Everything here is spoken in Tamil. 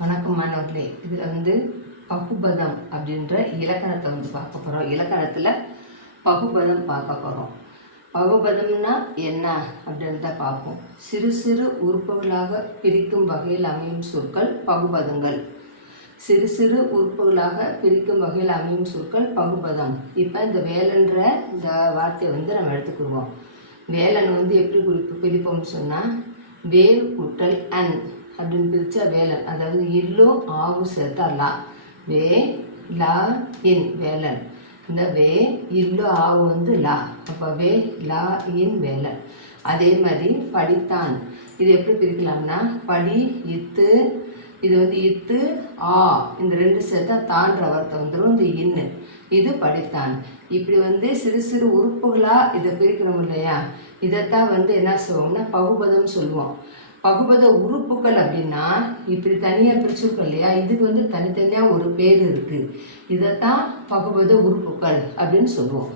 வணக்கம் மாணவர்களே இதில் வந்து பகுபதம் அப்படின்ற இலக்கணத்தை வந்து பார்க்க போகிறோம் இலக்கணத்தில் பகுபதம் பார்க்க போகிறோம் பகுபதம்னா என்ன அப்படின்றத பார்ப்போம். சிறு சிறு உறுப்புகளாக பிரிக்கும் வகையில் அமையும் சொற்கள் பகுபதங்கள். சிறு சிறு உறுப்புகளாக பிரிக்கும் வகையில் அமையும் சொற்கள் பகுபதம். இப்போ இந்த வேலன்ற இந்த வார்த்தையை வந்து நம்ம எடுத்துக்கிடுவோம். வேலன் வந்து எப்படி குறிப்பு பிரிப்போம்னு சொன்னால் வேல் குட்டல் அன். அப்படின்னு பிரித்தா வேலன். அதாவது இல்லும் ஆவு சேர்த்தா லா வே லா இன் வேலன். இந்த வே இல்லு ஆவு வந்து லா. அப்போ வே லா இன் வேலன். அதே மாதிரி படித்தான். இது எப்படி பிரிக்கலாம்னா படி இத்து இது வந்து இத்து ஆ. இந்த ரெண்டு சேர்த்தா தான்ற வார்த்தை வந்துடும் இந்த இன்னு. இது படித்தான். இப்படி வந்து சிறு சிறு உறுப்புகளாக இதை பிரிக்கிறோம் இல்லையா? இதைத்தான் வந்து என்ன சொல்லுவோம்னா பகுபதம் சொல்லுவோம். பகுபத உறுப்புகள் அப்படின்னா இப்படி தனியாக பிரிச்சிருக்கோம் இல்லையா? இதுக்கு வந்து தனித்தனியாக ஒரு பேர் இருக்குது இதைத்தான் பகுபத உறுப்புகள் அப்படின்னு சொல்லுவோம்